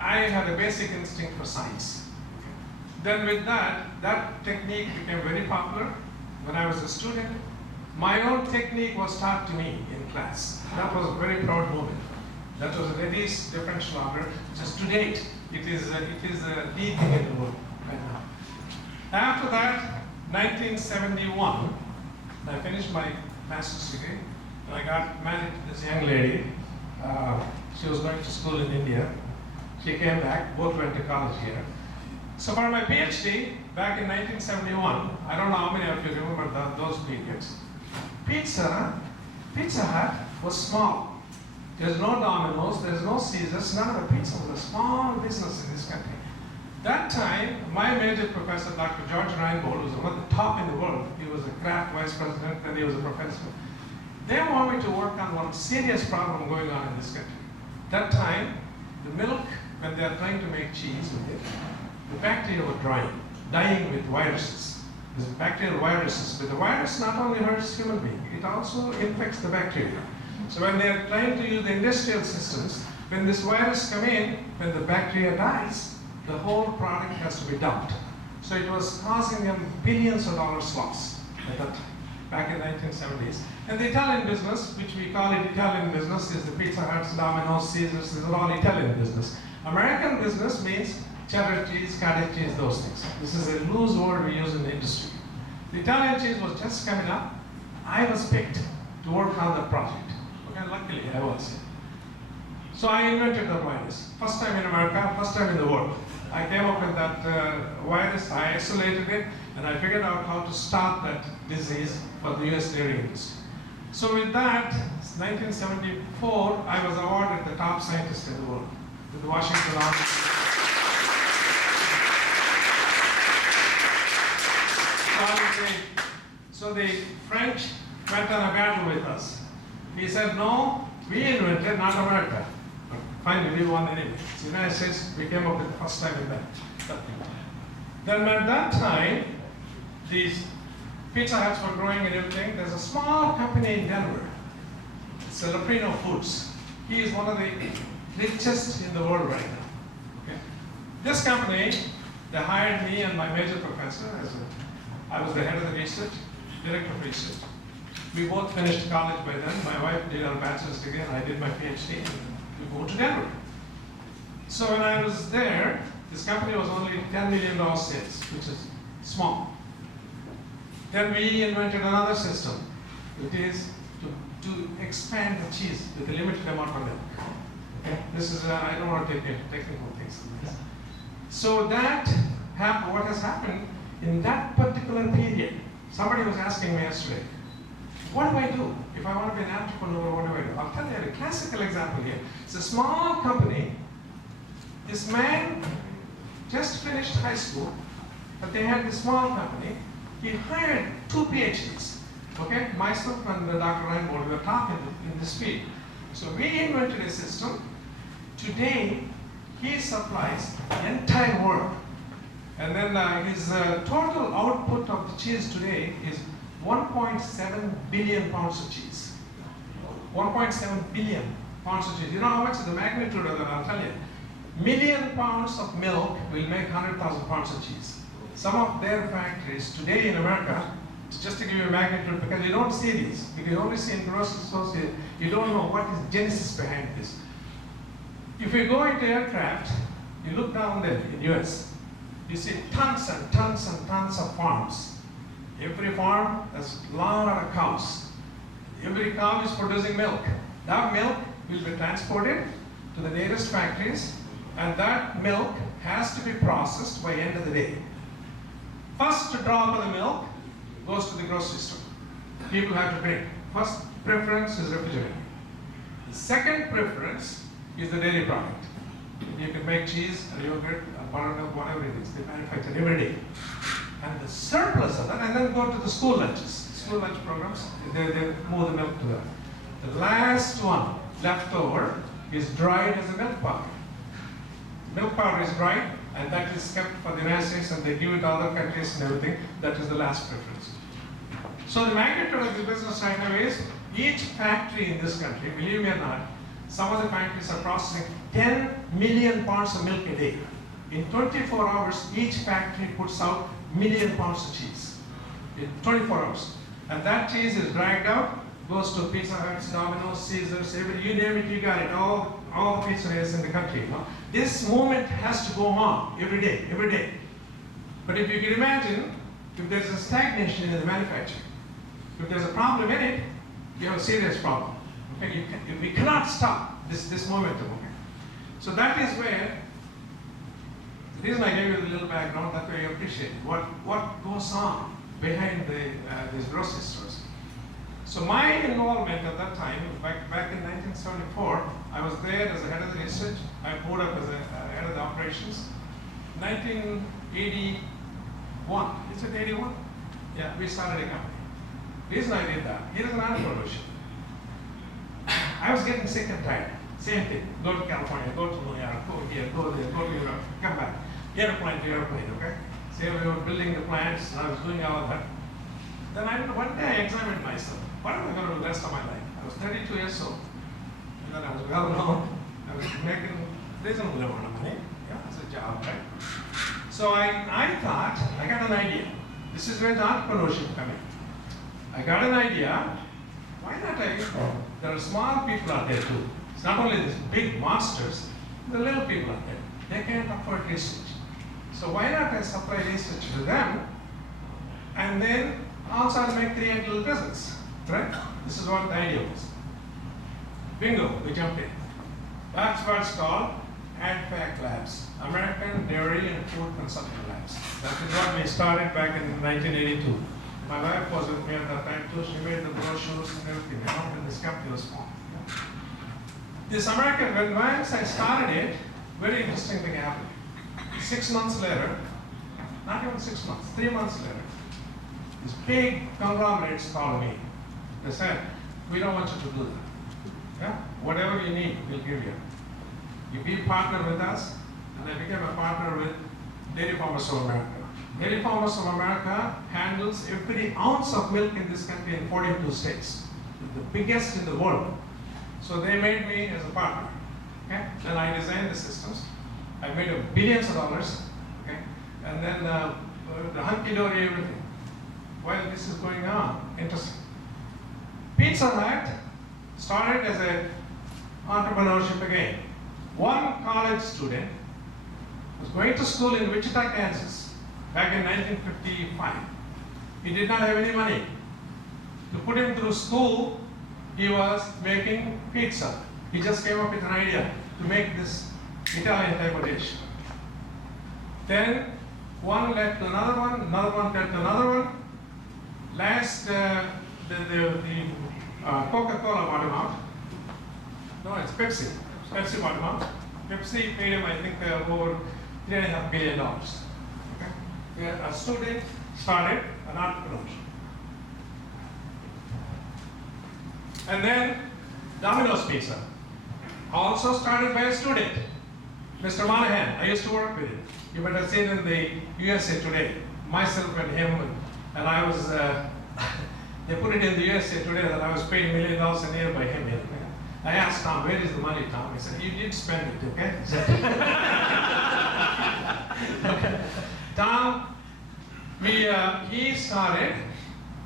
I had a basic instinct for science. Then with that technique became very popular when I was a student. My own technique was taught to me in class. That was a very proud moment. That was Reddy's differential order. Just to date, it is a lead thing in the world right now. After that, 1971, I finished my master's degree, and I got married to this young lady. She was going to school in India. She came back, both went to college here. So for my PhD, back in 1971, I don't know how many of you remember those periods, Pizza Hut was small. There's no Domino's, there's no Caesars, none of the pizza was a small business in this country. That time, my major professor, Dr. George Reinbold, was one of the top in the world. He was a Kraft vice president, and he was a professor. They wanted me to work on one serious problem going on in this country. That time, the milk, when they are trying to make cheese with it, the bacteria were dying with viruses. There's bacterial viruses, but the virus not only hurts human beings, it also infects the bacteria. So when they are trying to use the industrial systems, when this virus comes in, when the bacteria dies, the whole product has to be dumped. So it was causing them billions of dollars loss at that time, back in 1970s. And the Italian business, which we call it Italian business, is the Pizza Huts, Domino's, Caesars, these are all Italian business. American business means cheddar cheese, cottage cheese, those things. This is a loose word we use in the industry. The Italian cheese was just coming up. I was picked to work on the project. Okay, luckily I was. So I invented the virus. First time in America, first time in the world. I came up with that virus, I isolated it, and I figured out how to stop that disease for the US dairy industry. So with that, 1974, I was awarded the top scientist in the world with the Washington Office. So the French went on a battle with us. He said, no, we invented, not America. But finally, we won anyway. So the United States, we came up with the first time in that thing. Then at that time, these Pizza Huts were growing and everything. There's a small company in Denver. It's Entreprenural Foods. He is one of the richest in the world right now. Okay? This company, they hired me and my major professor I was the head of the research, director of research. We both finished college by then. My wife did her bachelor's degree and I did my PhD. And we moved to Denver. So when I was there, this company was only $10 million sales, which is small. Then we invented another system. It is to expand the cheese with a limited amount of milk. Okay? This is, I don't want to take into technical things. So that happened, what has happened in that particular period, somebody was asking me yesterday, what do I do? If I want to be an entrepreneur, what do I do? I'll tell you a classical example here. It's a small company. This man just finished high school, but they had this small company. He hired 2 PhDs. Okay, myself and Dr. Reinbold were talking in this field. So we invented a system. Today, he supplies the entire world. And then his total output of the cheese today is 1.7 billion pounds of cheese. 1.7 billion pounds of cheese. You know how much is the magnitude of that? I'll tell you. Million pounds of milk will make 100,000 pounds of cheese. Some of their factories today in America, just to give you a magnitude, because you don't see these, because you only see in grocery stores, you don't know what is genesis behind this. If you go into aircraft, you look down there in the US, you see tons and tons and tons of farms. Every farm has a lot of cows. Every cow is producing milk. That milk will be transported to the nearest factories, and that milk has to be processed by the end of the day. First drop of the milk goes to the grocery store. People have to drink. First preference is refrigerated. The second preference is the dairy product. You can make cheese, or yogurt, or buttermilk, whatever it is. They manufacture every day. And the surplus of that, and then go to the school lunches. School lunch programs, they move the milk to that. The last one left over is dried as a milk powder. Milk powder is dried, and that is kept for the United States, and they give it to other countries and everything. That is the last preference. So the magnitude of the business right now is each factory in this country, believe me or not, Some of the factories are processing 10 million pounds of milk a day. In 24 hours, each factory puts out million pounds of cheese. In 24 hours. And that cheese is dragged out, goes to Pizza Huts, Domino's, Caesars, you name it, you got it. All the pizzerias in the country. This movement has to go on every day, every day. But if you can imagine, if there's a stagnation in the manufacturing, if there's a problem in it, you have a serious problem. Okay? We cannot stop this momentum. Okay? So that is where, the reason I gave you the little background, that way you appreciate what goes on behind these grocery stores. So my involvement at that time, back in 1974, I was there as the head of the research. I moved up as a head of the operations. 1981, is it 81? Yeah, we started a company. The reason I did that, here is an entrepreneurship. I was getting sick and tired. Same thing. Go to California, go to New York, go here, go there, go to Europe, come back. Airplane to airplane, okay? So we were building the plants, and I was doing all of that. Then one day I examined myself. What am I going to do the rest of my life? I was 32 years old. And then I was well known. I was making reasonable amount of money. Yeah, it's a job, right? So I thought, I got an idea. This is where the entrepreneurship comes in. I got an idea. Why not there are small people out there too. It's not only these big monsters, the little people out there. They can't afford research. So why not I supply research to them and then also I'll make 3 little business, right? This is what the idea was. Bingo, we jumped in. That's what's called AdFac Labs, American Dairy and Food Consulting Labs. That is what we started back in 1982. My wife was with me at that time too. She made the brochures and everything, when this company was formed. This American, when once I started it, very interesting thing happened. 6 months later, not even 6 months, 3 months later, these big conglomerates called me. They said, we don't want you to do that. Yeah? Whatever you need, we'll give you. You be a partner with us, and I became a partner with Dairy Farmers of America. Dairy Farmers of America handles every ounce of milk in this country in 42 states. The biggest in the world. So they made me as a partner. Okay? Then I designed the systems. I made billions of dollars. Okay? And then the hunky-dory everything. While this is going on, interesting. Pizza Hut started as a entrepreneurship again. One college student was going to school in Wichita, Kansas, back in 1955. He did not have any money. To put him through school, he was making pizza. He just came up with an idea to make this Italian type of dish. Then one led to another one led to another one. Last, Coca-Cola bought him out. No, it's Pepsi. Pepsi bought him out. Pepsi paid him, I think, over $3.5 billion. Okay? A student started an entrepreneurship. And then Domino's Pizza, also started by a student, Mr. Monahan. I used to work with him. You might have seen in the USA Today, myself and him, and I was, they put it in the USA Today that I was paid $1 million a year by him. I asked Tom, where is the money, Tom? He said, you did spend it, okay? Okay. Tom, he started,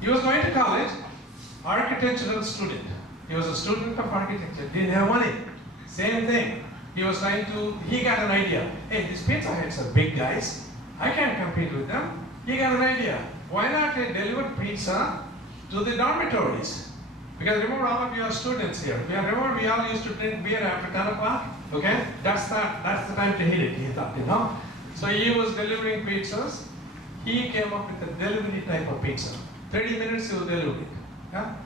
he was going to college, architectural student. He was a student of architecture, didn't have money. Same thing. He was trying to, he got an idea. Hey, these Pizza Huts are big guys. I can't compete with them. He got an idea. Why not deliver pizza to the dormitories? Because remember, all of you are students here. Remember, we all used to drink beer after 10 o'clock? Okay? That's the time to hit it, he thought, you know? So he was delivering pizzas. He came up with a delivery type of pizza. 30 minutes he will deliver it. Yeah?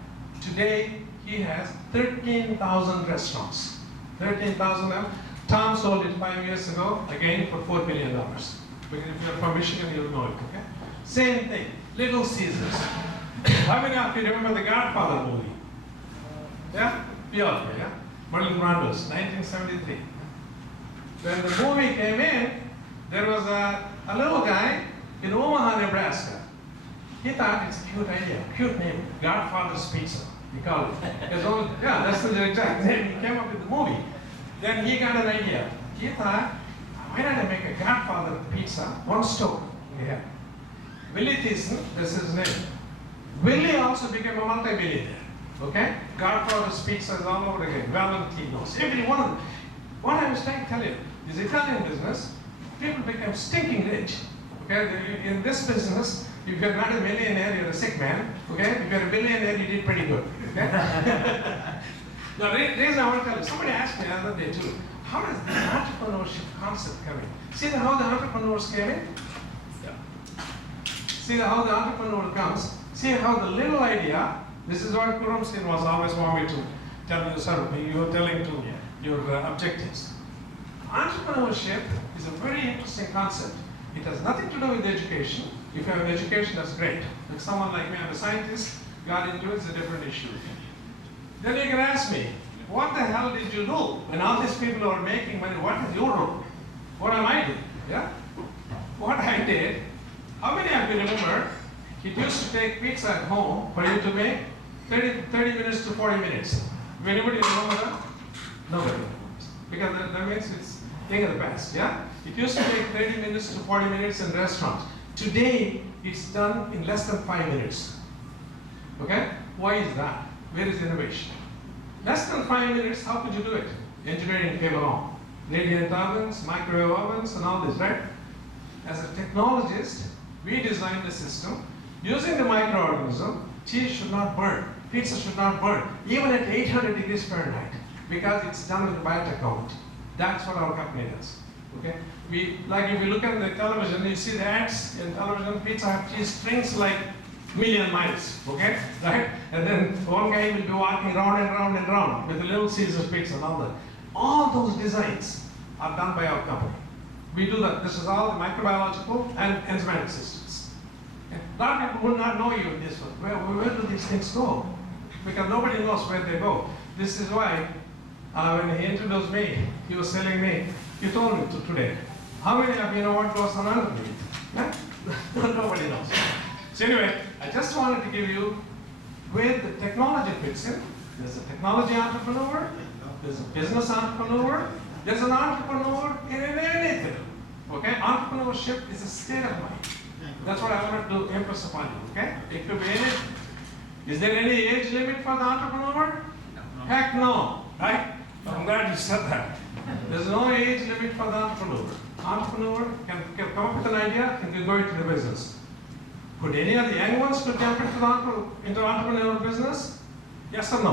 Today, he has 13,000 restaurants. 13,000 of them. Tom sold it 5 years ago, again for $4 billion. Because if you're from Michigan, you'll know it, okay? Same thing, Little Caesars. How many of you remember the Godfather movie? Yeah? We all do, yeah? Marlon Brando's, 1973. When the movie came in, there was a little guy in Omaha, Nebraska. He thought it's a cute idea, cute name, Godfather's Pizza. he called it. His own, yeah, that's the exact name. He came up with the movie. Then he got an idea. He thought, why don't I make a Godfather pizza, one stove? Yeah. Willie Thiessen, this is his name. Willie also became a multi-billionaire. Okay? Godfather's pizza is all over again. Valentino's, every one of them. What I was trying to tell you, this Italian business, people become stinking rich. Okay? In this business, if you're not a millionaire, you're a sick man. Okay? If you're a billionaire, you did pretty good. Okay? Now, the reason I want to tell you, somebody asked me the other day too, how does the entrepreneurship concept come in? See how the entrepreneurs came in? Yeah. See how the entrepreneur comes. See how the little idea, this is what Kurumstein was always wanting me to tell you, sir, you were telling to your objectives. Entrepreneurship is a very interesting concept. It has nothing to do with education. If you have an education, that's great. Like someone like me, I'm a scientist, got into it, it's a different issue. Then you can ask me, what the hell did you do? When all these people are making money, what is your role? What am I doing? Yeah? What I did, how many of you remember, it used to take pizza at home for you to make 30 minutes to 40 minutes. Anybody remember that? Nobody remembers. Because that means it's thing of the past, yeah? It used to take 30 minutes to 40 minutes in restaurants. Today, it's done in less than 5 minutes. Okay? Why is that? Where is innovation? Less than 5 minutes, how could you do it? Engineering came along. Radiant ovens, microwave ovens, and all this, right? As a technologist, we designed the system. Using the microorganism, cheese should not burn, pizza should not burn, even at 800 degrees Fahrenheit, because it's done with biotechnology. That's what our company does. Okay? Like if you look at the television, you see the ads in television, Pizza Hut cheese strings like million miles, okay? Right? And then one guy will be walking round and round and round with a Little Caesars pizza and all that. All those designs are done by our company. We do that. This is all microbiological and enzymatic systems. Okay? A lot of people will not know you in this one. Where do these things go? Because nobody knows where they go. This is why when he introduced me, he was telling me, he told me today, how many of you know what goes on underneath? Yeah? Nobody knows. So anyway, I just wanted to give you where the technology fits in. There's a technology entrepreneur, there's a business entrepreneur, there's an entrepreneur in anything. Okay? Entrepreneurship is a state of mind. That's what I wanted to impress upon you. Okay? It could be anything. Is there any age limit for the entrepreneur? No. Heck no. Right? I'm glad you said that. There's no age limit for the entrepreneur. Entrepreneur can come up with an idea and can go into the business. Could any of the young ones jump into entrepreneurial business? Yes or no?